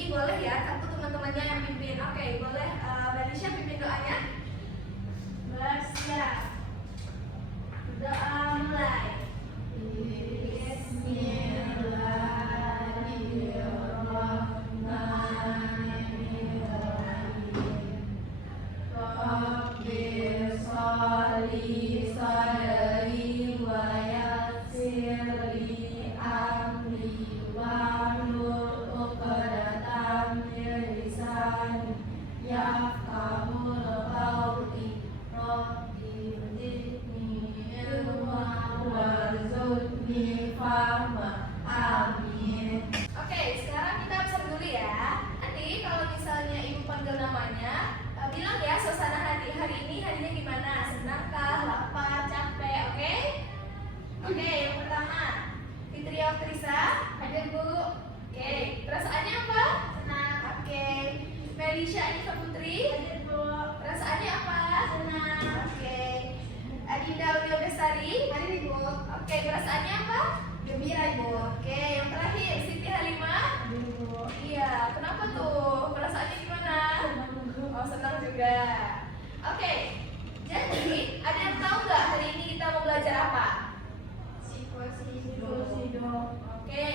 Jadi boleh ya satu teman-temannya yang pimpin. Oke, boleh Mbak pimpin doanya. Bersiap. Doa mulai. Oke, sekarang kita observ dulu ya. Nanti kalau misalnya ibu panggil namanya, bilang ya suasana hati. Hari ini harinya gimana? Senangkah? Lapar? Capek? Oke? Oke, yang pertama Fitria Oktrisa. Hadir Bu. Oke, perasaannya apa? Senang. Oke. Melisha Anissa Putri. Hadir Bu. Perasaannya apa? Senang. Oke. Adinda Ulio Bestari. Hadir Bu. Oke, perasaannya apa? Gembira Ibu. Oke, yang terakhir Siti Halimah. Ibu. Iya, kenapa tuh? Perasaannya gimana? Oh, senang juga. Oke, jadi ada yang tahu nggak hari ini kita mau belajar apa? Siklus hidup. Oke,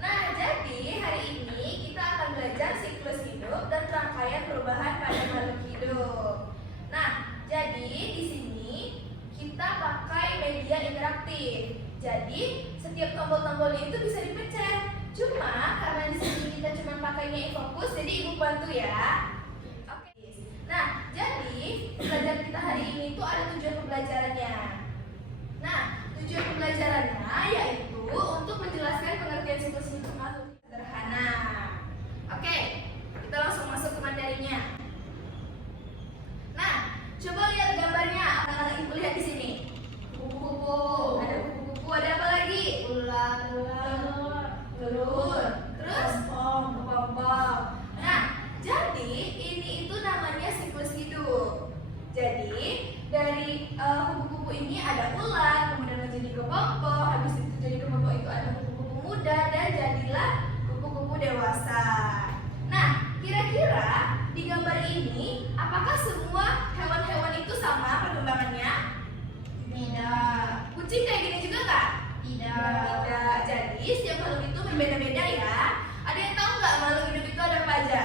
nah jadi hari ini kita akan belajar siklus hidup dan rangkaian perubahan pada makhluk hidup. Nah, jadi di sini kita pakai media interaktif. Jadi setiap tombol-tombolnya itu bisa dipencet. Cuma karena di sini kita cuma pakainya e-fokus, jadi ibu bantu ya. Oke. Nah, jadi pelajaran kita hari ini itu ada tujuan pembelajarannya. Nah, tujuan pembelajarannya yaitu untuk menjelaskan pengertian siklus hidup makhluk sederhana. Oke, kita langsung masuk ke materinya. Nah, coba lihat gambarnya. Ibu lihat di sini. Kupu-kupu. Ada kupu-kupu. Ada apa lagi? Ular. Telur. Terus? Kepompong. Nah, jadi ini itu namanya siklus hidup. Jadi dari kupu-kupu ini ada ular, kemudian menjadi kepompong, habis itu jadi kepompong itu ada kupu-kupu muda dan jadilah kupu-kupu dewasa. Nah, kira-kira di gambar ini apakah semua hewan-hewan itu sama perkembangannya? Tidak. Kucing kayak gini juga nggak? Tidak. Jadi setiap makhluk itu berbeda-beda ya. Ada yang tahu nggak makhluk hidup itu ada apa aja?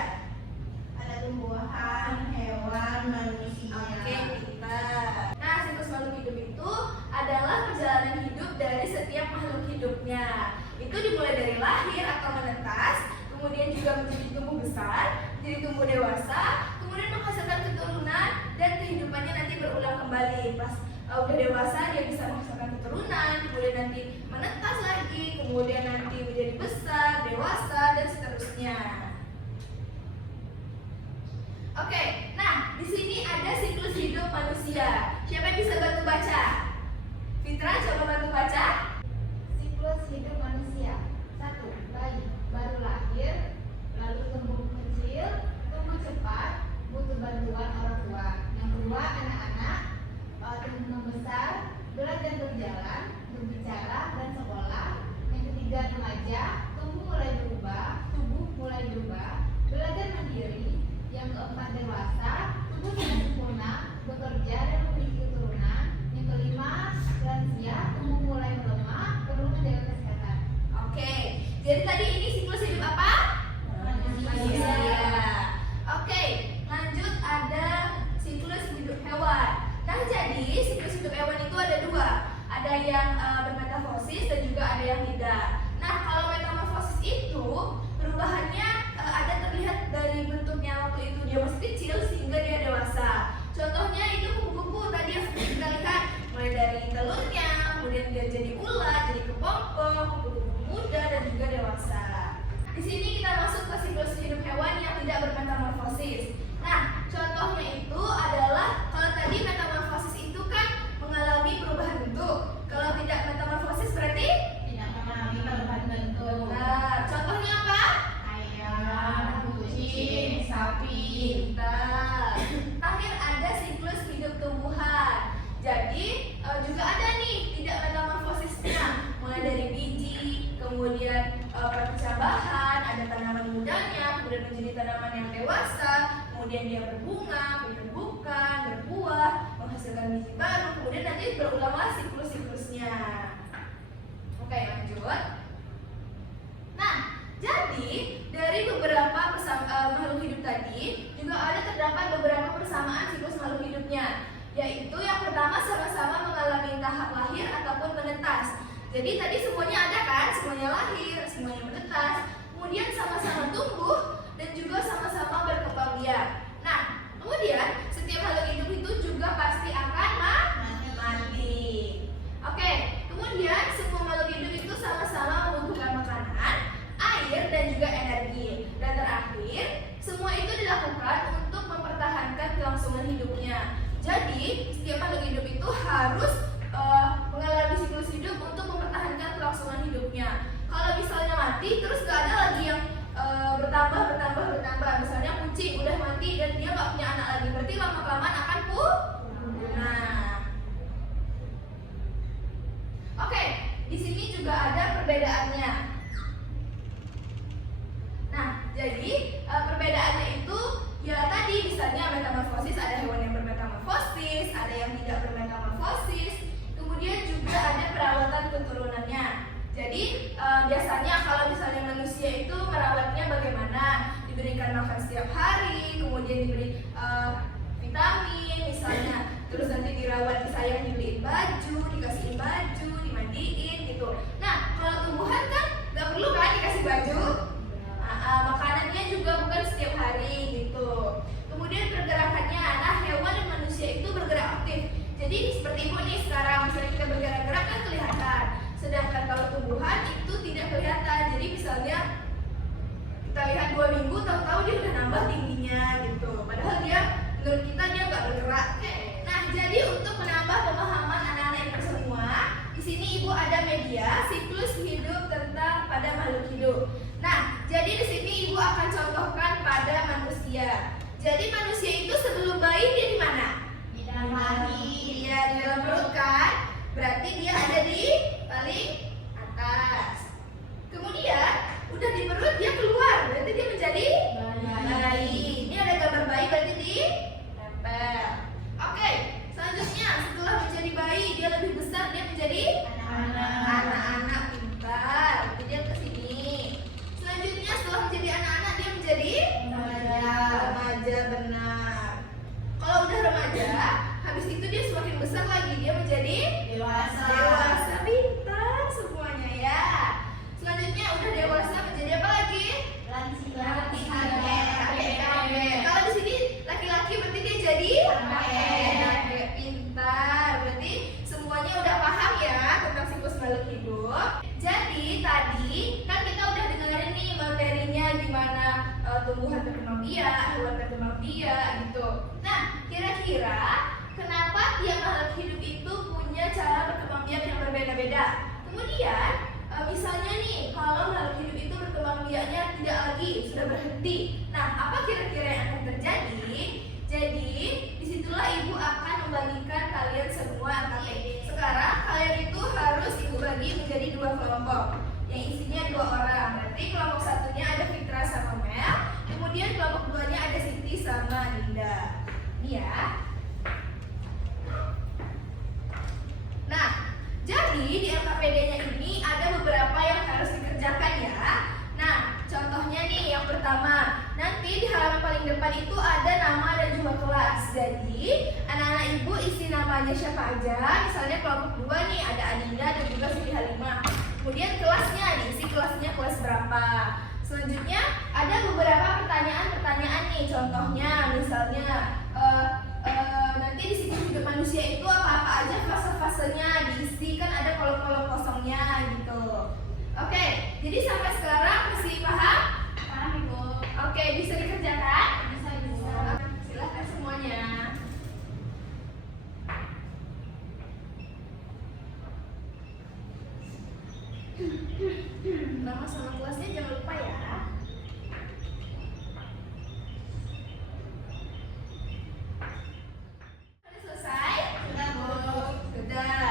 Ada tumbuhan, hewan, manusia. Oke, pintar. Nah, siklus makhluk hidup itu adalah perjalanan hidup dari setiap makhluk hidupnya. Itu dimulai dari lahir atau menetas, kemudian juga menjadi tumbuh besar, jadi tumbuh dewasa, kemudian menghasilkan keturunan dan kehidupannya nanti berulang kembali. Pas udah dewasa dia bisa menghasilkan keturunan, kemudian nanti menetas lagi, kemudian nanti menjadi besar, dewasa dan seterusnya. Oke, nah di sini ada siklus hidup manusia. Siapa yang bisa bantu baca? Fitra, coba bantu baca. Siklus hidup manusia. 1. Bayi baru lahir, lalu tumbuh kecil, tumbuh cepat, butuh bantuan orang tua. Yang kedua, anak-anak tumbuh membesar, belajar berjalan, berbicara dan sekolah. Yang ketiga, remaja, tubuh mulai berubah, belajar mandiri. Yang keempat, dewasa, tubuh sudah sempurna, bekerja dan memiliki keturunan. Yang kelima, lansia, tubuh mulai melemah, perlu menjaga kesehatan. Oke, jadi tadi ini siklus hidup apa? Manusia. Oke, lanjut ada siklus hidup hewan. Nah, jadi siklus hidup hewan itu ada dua. Ada yang bermetamorfosis dan juga ada yang tidak. Nah, kalau metamorfosis itu perubahannya ada terlihat dari bentuknya waktu itu dia masih kecil sehingga dia dewasa. Contohnya itu kupu-kupu tadi yang seperti kita lihat, mulai dari telurnya, kemudian dia jadi ular, jadi kepompong, kupu-kupu muda dan juga dewasa. Di sini kita masuk ke siklus hidup hewan yang tidak bermetamorfosis. Nah, contohnya itu adalah kalau tadi metamorfosis itu kan mengalami perubahan bentuk. Kalau tidak metamorfosis berarti Tidak mengalami perubahan bentuk. nah, contohnya apa? Ayam, kucing, sapi. Pintar. Terakhir ada siklus hidup tumbuhan. Jadi juga ada nih tidak metamorfosisnya, mulai dari biji, kemudian percambahan, ada tanaman mudanya, kemudian lanjut berulanglah siklus-siklusnya. Oke, lanjut. Nah, jadi dari beberapa makhluk hidup tadi juga ada terdapat beberapa persamaan siklus makhluk hidupnya, yaitu yang pertama sama-sama mengalami tahap lahir ataupun menetas. Jadi tadi semuanya ada kan, semuanya lahir, semuanya menetas, kemudian sama-sama tumbuh dan juga sama-sama berkembang biak. Nah, kemudian setiap makhluk hidup itu juga pasti akan mati. Oke, kemudian semua makhluk hidup itu sama-sama membutuhkan makanan, air, dan juga energi. Dan terakhir, semua itu dilakukan untuk mempertahankan kelangsungan hidupnya. Jadi, setiap makhluk hidup itu harus mengalami siklus hidup untuk mempertahankan kelangsungan hidupnya. Kalau misalnya mati, terus gak ada lagi yang bertambah. Misalnya kucing udah mati dan dia gak punya anak lagi, berarti lama-kelamaan akan punah. Oke, di sini juga ada perbedaannya. Nah, jadi perbedaannya itu ya tadi misalnya metamorfosis, ada hewan yang bermetamorfosis, ada yang tidak bermetamorfosis. Kemudian juga ada perawatan keturunannya. Jadi biasanya kalau misalnya manusia itu merawatnya bagaimana? Diberikan makan setiap hari, kemudian diberi vitamin misalnya, terus nanti dirawat, disayang, dibeliin baju, dikasihin baju, dimandiin gitu. Nah, kalau tumbuhan kan nggak perlu kan dikasih baju, makanannya juga bukan setiap hari gitu. Kemudian pergerakannya, nah hewan dan manusia itu bergerak aktif. Jadi seperti ibu nih sekarang, misalnya kita bergerak-gerak kan kelihatan. Sedangkan kalau tumbuhan itu tidak kelihatan. Jadi misalnya kita lihat 2 minggu, tahu-tahu dia udah nambah tingginya gitu. Padahal dia menurut kita dia nggak bergerak. Nah, jadi untuk menambah pemahaman anak-anak itu semua, di sini ibu ada media siklus hidup tentang pada makhluk hidup. Nah, jadi di sini ibu akan contohkan pada manusia. Jadi manusia itu sebelum bayi dia di mana? Di dalam rahim. Iya, di dalam perut kan? Berarti dia ada di paling atas. Kemudian udah di perut dia keluar, berarti dia menjadi bayi. Ini ada gambar bayi berarti di tempel. Oke, selanjutnya setelah menjadi bayi dia lebih besar, dia menjadi anak-anak pintar. Jadi dia ke sini. Selanjutnya setelah menjadi anak-anak dia menjadi remaja, benar. Kalau udah remaja, habis itu dia semakin besar lagi, dia menjadi dewasa, pintar semuanya ya. Selanjutnya udah dewasa menjadi apa lagi? Lansia. Kalau di sini laki-laki berarti dia jadi pintar. Berarti semuanya udah paham ya tentang siklus makhluk hidup. Jadi tadi kan kita udah dengerin nih materinya gimana tumbuhan berkembang biak, hewan berkembang biak gitu. Nah, kira-kira kenapa tiap makhluk hidup itu punya cara berkembang biak yang berbeda-beda? Kemudian misalnya nih, kalau makhluk hidup itu berkembang biaknya tidak lagi, sudah berhenti. Nah, apa kira-kira yang akan terjadi? Jadi, disitulah ibu akan membagikan kalian semua. Sekarang kalian itu harus ibu bagi menjadi 2 kelompok yang isinya 2 orang. Berarti kelompok satunya ada Fitra sama Mel, kemudian kelompok 2-nya ada Siti sama Dinda. Ini ya. Nah, jadi di LKPD-nya ini ada beberapa yang harus dikerjakan ya. Nah, contohnya nih yang pertama, nanti di halaman paling depan itu ada nama dan juga kelas. Jadi, anak-anak ibu isi namanya siapa aja. Misalnya kelompok 2 nih ada Adinda dan juga Siti Halimah. Kemudian kelasnya diisi kelasnya kelas berapa. Selanjutnya ada beberapa pertanyaan nih. Contohnya misalnya nanti di siklus hidup manusia itu apa-apa aja fase-fasenya diisi, kan ada kolom-kolom kosongnya gitu. Oke, jadi sampai sekarang masih paham? Paham ibu. Oke, bisa dikerjakan? Bisa. Silahkan semuanya. Nama sama kelasnya jangan lupa ya. Sudah selesai? Sudah, Bu. Sudah.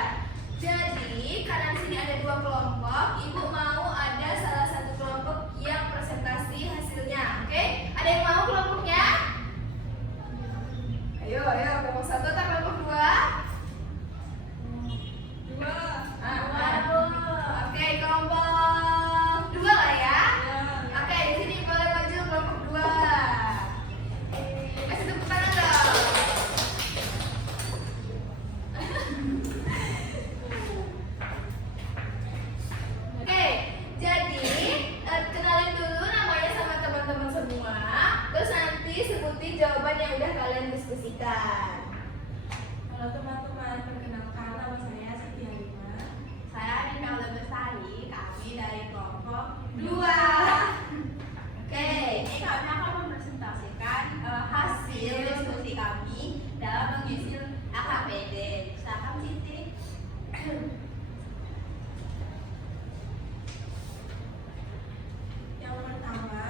Jadi karena di sini ada 2 kelompok, ibu mau ada salah satu kelompok yang presentasi hasilnya. Oke? Ada yang mau kelompoknya? Ayo, kelompok 1 atau kelompok 2? Yang pertama,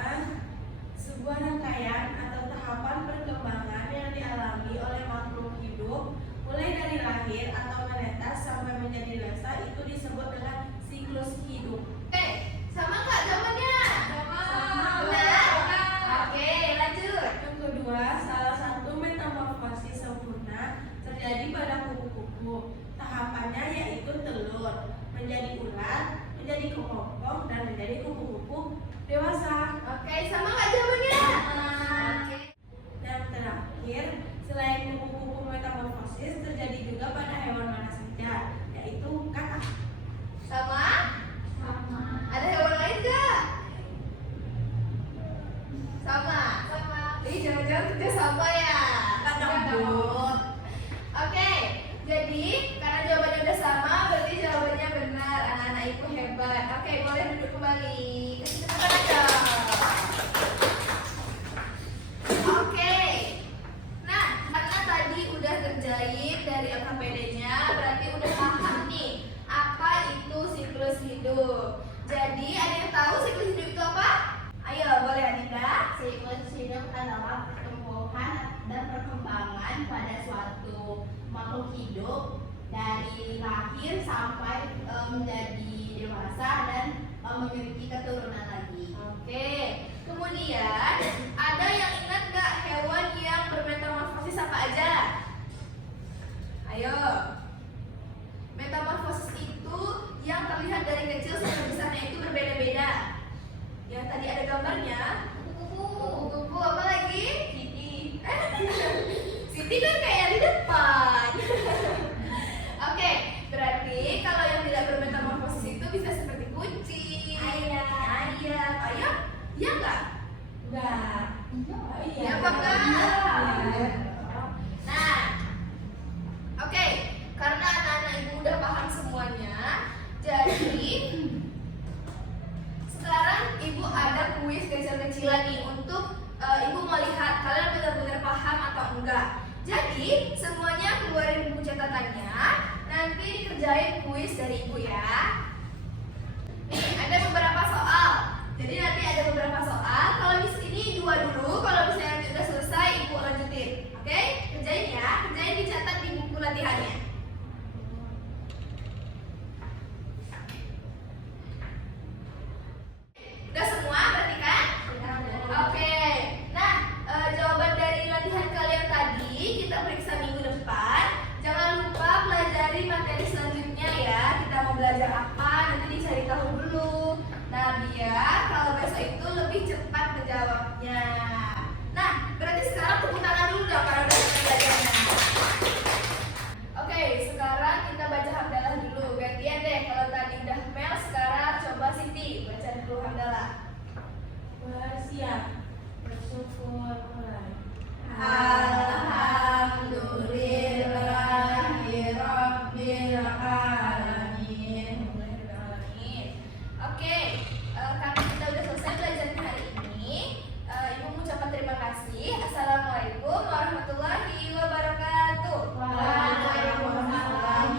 sebuah rangkaian atau tahapan perkembangan yang dialami oleh makhluk hidup mulai dari lahir atau menetas sampai menjadi dewasa itu disebut dengan siklus hidup. Oke, sama nggak jawabannya? Sama. Benar? Oke, lanjut. Yang kedua, salah satu metamorfosis sempurna terjadi pada kupu-kupu. Tahapannya yaitu telur, menjadi ular, menjadi kepompong, dan menjadi kupu-kupu dewasa. Oke, sama nggak jawabannya? Oke. Dan terakhir, selain kupu-kupu metamorfosis terjadi juga pada hewan mana saja, yaitu katak. Sama? Sama. Ada hewan lain nggak? Sama. Sama. Ih, jangan-jangan kerja sama ya? Kadang, Nggak Bu. dong. Oke, jadi karena jawabannya udah sama, berarti jawabannya benar. Anak-anak ibu hebat. Oke, boleh duduk kembali. Kasih tepuk tangan dong. Oke. Nah, karena tadi udah kerjain dari LKPD-nya, berarti udah paham nih apa itu siklus hidup. Jadi, ada yang tahu siklus hidup itu apa? Ayo, boleh Anida. Siklus hidup adalah pertumbuhan dan perkembangan pada suatu makhluk hidup dari lahir sampai menjadi dewasa dan memiliki keturunan lagi. Oke, kemudian ada yang ingat nggak hewan yang bermetamorfosis apa aja? Ayo, metamorfosis itu yang terlihat dari kecil sampai besarnya itu berbeda-beda. Yang tadi ada gambarnya, kupu-kupu apa lagi? Siti. Siti kan kayak di depan. Oke, berarti kalau yang tidak bermetamorfosis itu bisa seperti kucing, ayam, iya nggak? Enggak. Iya apa enggak? Nah, oke, karena anak-anak ibu udah paham semuanya, jadi sekarang ibu ada kuis kecil-kecilan nih untuk ibu mau lihat kalian benar-benar paham atau enggak. Jadi semuanya keluarin buku catatannya, nanti dikerjain kuis dari ibu ya. Nih ada beberapa soal. Jadi nanti ada beberapa soal. Kalau di sini dua dulu. Kalau misalnya nanti udah selesai, ibu lanjutin. Oke? Kerjain ya. Kerjain dicatat di buku latihannya. Udah semua berarti kan? Oke. Nah, jawaban dari latihan kalian tadi kita periksa minggu depan. Jangan lupa pelajari materi selanjutnya ya. Kita mau belajar apa? Nanti dicari tahu dulu. Nah, biar kalau besok itu lebih cepat menjawabnya. Nah, berarti sekarang tepuk tangan dulu dong karena udah selesai belajarnya. Oke, sekarang kita baca hamdalah dulu. Gantian deh. Kalau tadi udah Mel, sekarang coba Siti baca dulu hamdalah. Bersiap, bersyukur, Alhamdulillahirabbil alamin. Oke, karena kita udah selesai belajarnya hari ini, ibu mengucapkan terima kasih. Assalamualaikum warahmatullahi wabarakatuh. Waalaikumsalam.